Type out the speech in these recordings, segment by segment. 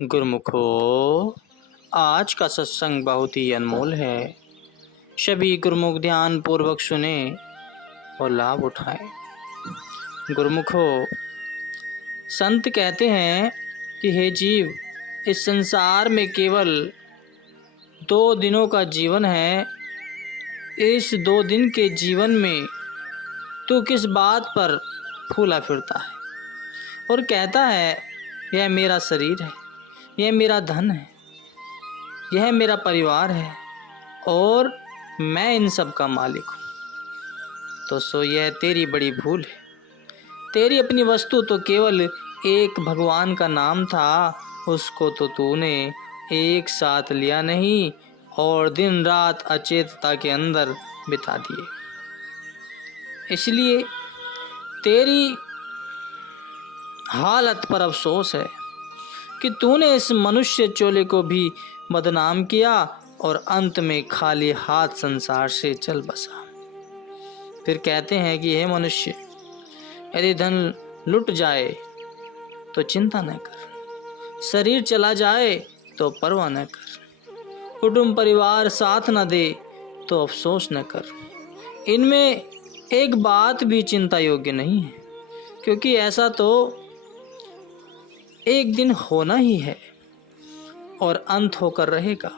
गुरुमुखो, आज का सत्संग बहुत ही अनमोल है। सभी गुरुमुख ध्यान पूर्वक सुने और लाभ उठाएं। गुरुमुखो, संत कहते हैं कि हे जीव, इस संसार में केवल 2 दिनों का जीवन है। इस 2 दिन के जीवन में तू किस बात पर फूला फिरता है और कहता है यह मेरा शरीर है, यह मेरा धन है, यह मेरा परिवार है और मैं इन सब का मालिक हूँ। तो सो यह तेरी बड़ी भूल है। तेरी अपनी वस्तु तो केवल एक भगवान का नाम था, उसको तो तूने एक साथ लिया नहीं और दिन रात अचेतता के अंदर बिता दिए। इसलिए तेरी हालत पर अफसोस है कि तूने इस मनुष्य चोले को भी बदनाम किया और अंत में खाली हाथ संसार से चल बसा। फिर कहते हैं कि हे मनुष्य, यदि धन लुट जाए तो चिंता न कर, शरीर चला जाए तो परवाह न कर, कुटुंब परिवार साथ न दे तो अफसोस न कर। इनमें एक बात भी चिंता योग्य नहीं है, क्योंकि ऐसा तो एक दिन होना ही है और अंत होकर रहेगा।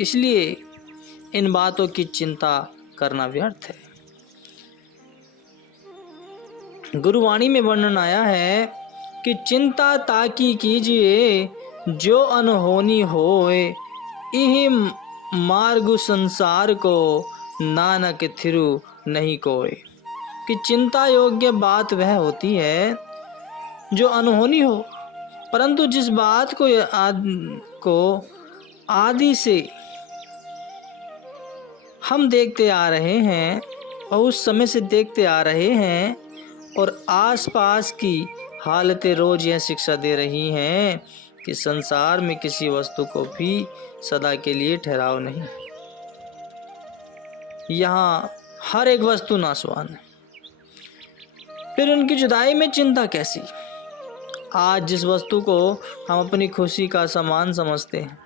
इसलिए इन बातों की चिंता करना व्यर्थ है। गुरुवाणी में वर्णन आया है कि चिंता ताकि कीजिए, जो अनहोनी होए, इहि मार्ग संसार को, नानक थिरु नहीं कोय। कि चिंता योग्य बात वह होती है जो अनहोनी हो, परंतु जिस बात को आदि से हम देखते आ रहे हैं और उस समय से देखते आ रहे हैं और आसपास की हालतें रोज यह शिक्षा दे रही हैं कि संसार में किसी वस्तु को भी सदा के लिए ठहराव नहीं। यहाँ हर एक वस्तु नाशवान है, फिर उनकी जुदाई में चिंता कैसी। आज जिस वस्तु को हम अपनी खुशी का सामान समझते हैं,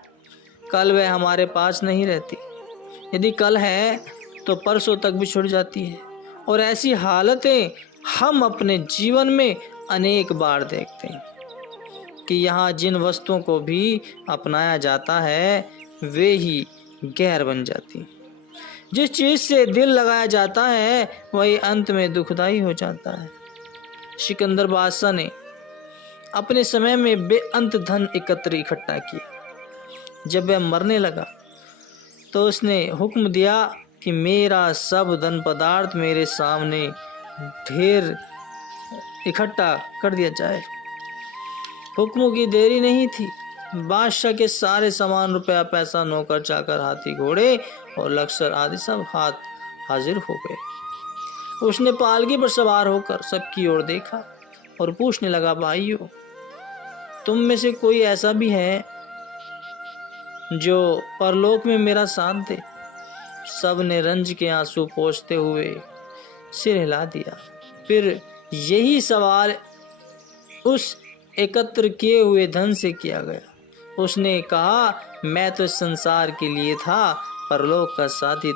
कल वह हमारे पास नहीं रहती। यदि कल है तो परसों तक भी छूट जाती है। और ऐसी हालतें हम अपने जीवन में अनेक बार देखते हैं कि यहाँ जिन वस्तुओं को भी अपनाया जाता है वे ही गैर बन जाती। जिस चीज़ से दिल लगाया जाता है वही अंत में दुखदाई हो जाता है। सिकंदर बादशाह ने अपने समय में बेअंत धन इकट्ठा किया। जब वह मरने लगा तो उसने हुक्म दिया कि मेरा सब धन पदार्थ मेरे सामने ढेर इकट्ठा कर दिया जाए। हुक्म की देरी नहीं थी। बादशाह के सारे सामान, रुपया पैसा, नौकर चाकर, हाथी घोड़े और लश्कर आदि सब हाजिर हो गए। उसने पालकी पर सवार होकर सबकी ओर देखा और पूछने लगा, भाइयों, तुम में से कोई ऐसा भी है जो परलोक में मेरा साथ दे? सब ने रंज के आंसू पोंछते हुए सिर हिला दिया। फिर यही सवाल उस एकत्र किए हुए धन से किया गया। उसने कहा, मैं तो इस संसार के लिए था, परलोक का साथी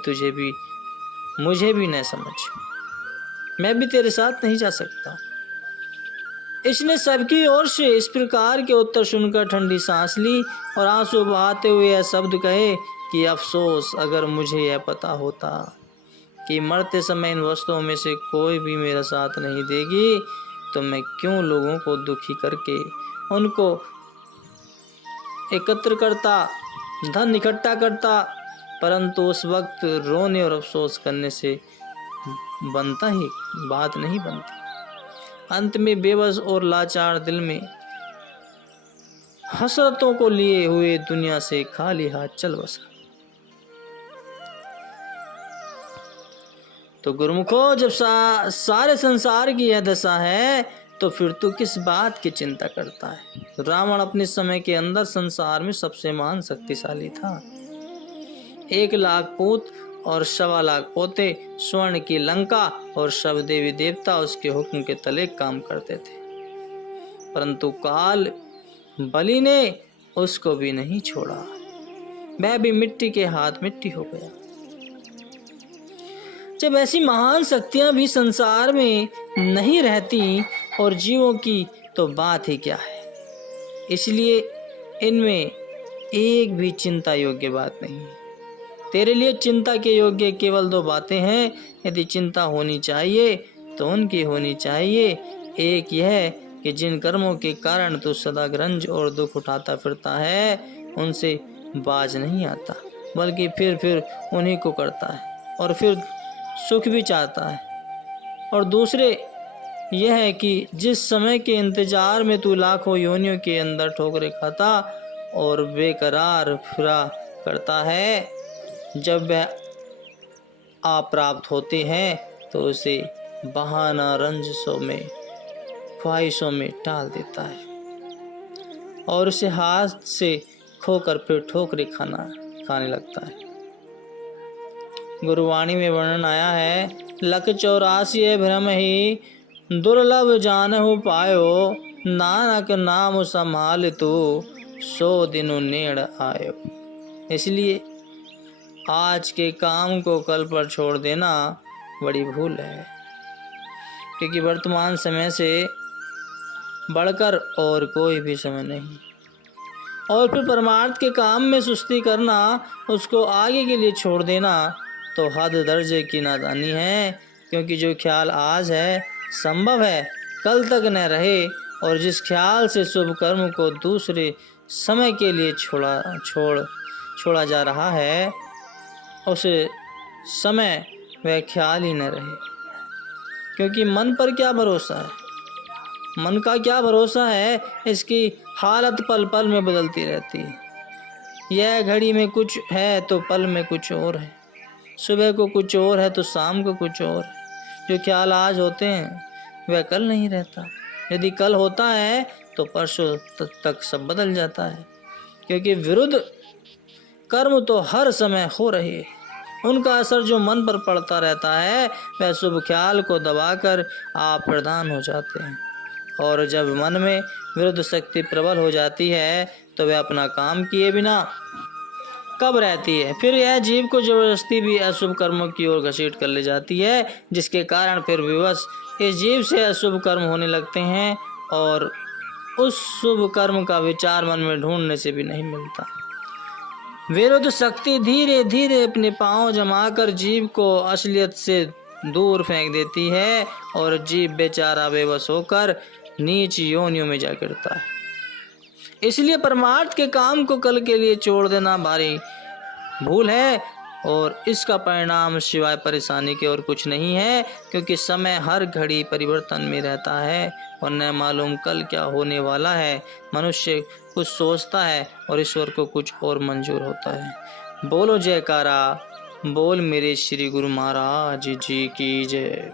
मुझे भी न समझ, मैं भी तेरे साथ नहीं जा सकता। इसने सबकी ओर से इस प्रकार के उत्तर सुनकर ठंडी सांस ली और आंसू बहाते हुए यह शब्द कहे कि अफसोस, अगर मुझे यह पता होता कि मरते समय इन वस्तुओं में से कोई भी मेरा साथ नहीं देगी तो मैं क्यों लोगों को दुखी करके उनको एकत्र करता, धन इकट्ठा करता। परंतु उस वक्त रोने और अफसोस करने से बात नहीं बनती। अंत में बेबस और लाचार दिल में हसरतों को लिए हुए दुनिया से खाली हाथ चल बसा। तो गुरुमुखो, जब सारे संसार की यह दशा है तो फिर तू किस बात की चिंता करता है? रावण अपने समय के अंदर संसार में सबसे महान शक्तिशाली था। 1 लाख पूत और 1.25 लाख पोते, स्वर्ण की लंका और सब देवी देवता उसके हुक्म के तले काम करते थे। परंतु काल बलि ने उसको भी नहीं छोड़ा, वह भी मिट्टी के हाथ मिट्टी हो गया। जब ऐसी महान शक्तियां भी संसार में नहीं रहती और जीवों की तो बात ही क्या है। इसलिए इनमें एक भी चिंता योग्य बात नहीं है। तेरे लिए चिंता के योग्य केवल 2 बातें हैं। यदि चिंता होनी चाहिए तो उनकी होनी चाहिए। एक यह कि जिन कर्मों के कारण तू सदा ग्रंज और दुख उठाता फिरता है उनसे बाज नहीं आता, बल्कि फिर उन्हीं को करता है और फिर सुख भी चाहता है। और दूसरे यह है कि जिस समय के इंतजार में तू लाखों योनियों के अंदर ठोकरें खाता और बेकरार फिरा करता है, जब वह अप्राप्त होते हैं तो उसे बहाना रंजसों में ख्वाहिशों में टाल देता है और उसे हाथ से खोकर फिर ठोकरें खाने लगता है। गुरुवाणी में वर्णन आया है, लख 84 भ्रम ही दुर्लभ जानहु पायो, नानक नाम संभाल तो 100 दिनु नेड़ आयो। इसलिए आज के काम को कल पर छोड़ देना बड़ी भूल है, क्योंकि वर्तमान समय से बढ़कर और कोई भी समय नहीं। और फिर परमार्थ के काम में सुस्ती करना, उसको आगे के लिए छोड़ देना तो हद दर्जे की नादानी है, क्योंकि जो ख्याल आज है संभव है कल तक न रहे, और जिस ख्याल से शुभ कर्म को दूसरे समय के लिए छोड़ा जा रहा है उस समय वह ख्याल ही न रहे। क्योंकि मन पर क्या भरोसा है, मन का क्या भरोसा है, इसकी हालत पल पल में बदलती रहती है। यह घड़ी में कुछ है तो पल में कुछ और है, सुबह को कुछ और है तो शाम को कुछ और है। जो ख्याल आज होते हैं वह कल नहीं रहता, यदि कल होता है तो परसों तक सब बदल जाता है। क्योंकि विरुद्ध कर्म तो हर समय हो रहे हैं, उनका असर जो मन पर पड़ता रहता है वह शुभ ख्याल को दबाकर आप प्रधान हो जाते हैं। और जब मन में विरुद्ध शक्ति प्रबल हो जाती है तो वह अपना काम किए बिना कब रहती है। फिर यह जीव को जबरदस्ती भी अशुभ कर्मों की ओर घसीट कर ले जाती है, जिसके कारण फिर विवश इस जीव से अशुभ कर्म होने लगते हैं और उस शुभ कर्म का विचार मन में ढूंढने से भी नहीं मिलता। विरुद्ध शक्ति धीरे धीरे अपने पांव जमाकर जीव को असलियत से दूर फेंक देती है और जीव बेचारा बेबस होकर नीच योनियों में जा गिरता है। इसलिए परमार्थ के काम को कल के लिए छोड़ देना भारी भूल है, और इसका परिणाम सिवाय परेशानी के और कुछ नहीं है। क्योंकि समय हर घड़ी परिवर्तन में रहता है और न मालूम कल क्या होने वाला है। मनुष्य कुछ सोचता है और ईश्वर को कुछ और मंजूर होता है। बोलो जयकारा, बोल मेरे श्री गुरु महाराज जी की जय।